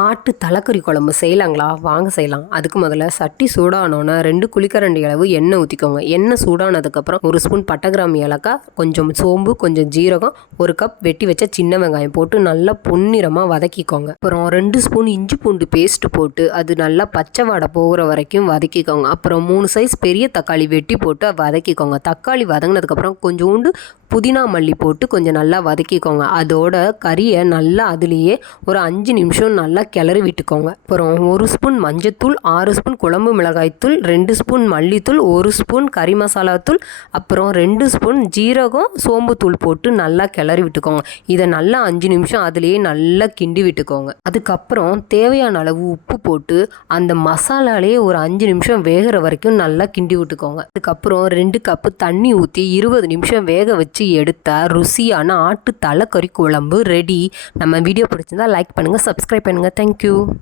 ஆட்டு தலைக்கறி குழம்பு செய்யலாங்களா? வாங்க செய்யலாம். அதுக்கு முதல்ல சட்டி சூடானோன்னா 2 குழிக்கரண்டி அளவு எண்ணெய் ஊற்றிக்கோங்க. எண்ணெய் சூடானதுக்கப்புறம் 1 ஸ்பூன் பட்டை கிராம்பு ஏலக்காய், கொஞ்சம் சோம்பு, கொஞ்சம் ஜீரகம், 1 கப் வெட்டி வச்ச சின்ன வெங்காயம் போட்டு நல்லா பொன்னிறமாக வதக்கிக்கோங்க. அப்புறம் 2 ஸ்பூன் இஞ்சி பூண்டு பேஸ்ட் போட்டு அது நல்லா பச்சை வாடை போகிற வரைக்கும் வதக்கிக்கோங்க. அப்புறம் 3 சைஸ் பெரிய தக்காளி வெட்டி போட்டு வதக்கிக்கோங்க. தக்காளி வதங்கினதுக்கப்புறம் கொஞ்சோண்டு புதினா மல்லி போட்டு கொஞ்சம் நல்லா வதக்கிக்கோங்க. அதோட கறியை நல்லா அதுலேயே ஒரு 5 நிமிஷம் நல்லா கிளறி விட்டுக்கோங்க. அப்புறம் 1 ஸ்பூன் மஞ்சத்தூள், 6 ஸ்பூன் குழம்பு மிளகாய்த்தூள், 2 ஸ்பூன் மல்லித்தூள், 1 ஸ்பூன் கறி மசாலா தூள், அப்புறம் 2 ஸ்பூன் ஜீரகம் சோம்பு தூள் போட்டு நல்லா கிளறி விட்டுக்கோங்க. இதை நல்லா 5 நிமிஷம் அதுலேயே நல்லா கிண்டி விட்டுக்கோங்க. அதுக்கப்புறம் தேவையான அளவு உப்பு போட்டு அந்த மசாலாலேயே ஒரு 5 நிமிஷம் வேகிற வரைக்கும் நல்லா கிண்டி விட்டுக்கோங்க. அதுக்கப்புறம் 2 கப்பு தண்ணி ஊற்றி 20 நிமிஷம் வேக வச்சு எடுத்தா ருசியான ஆட்டு தலைக்கறி குழம்பு ரெடி. நம்ம வீடியோ பிடிச்சிருந்தா லைக் பண்ணுங்கள், சப்ஸ்கிரைப் பண்ணுங்கள். தேங்க்யூ.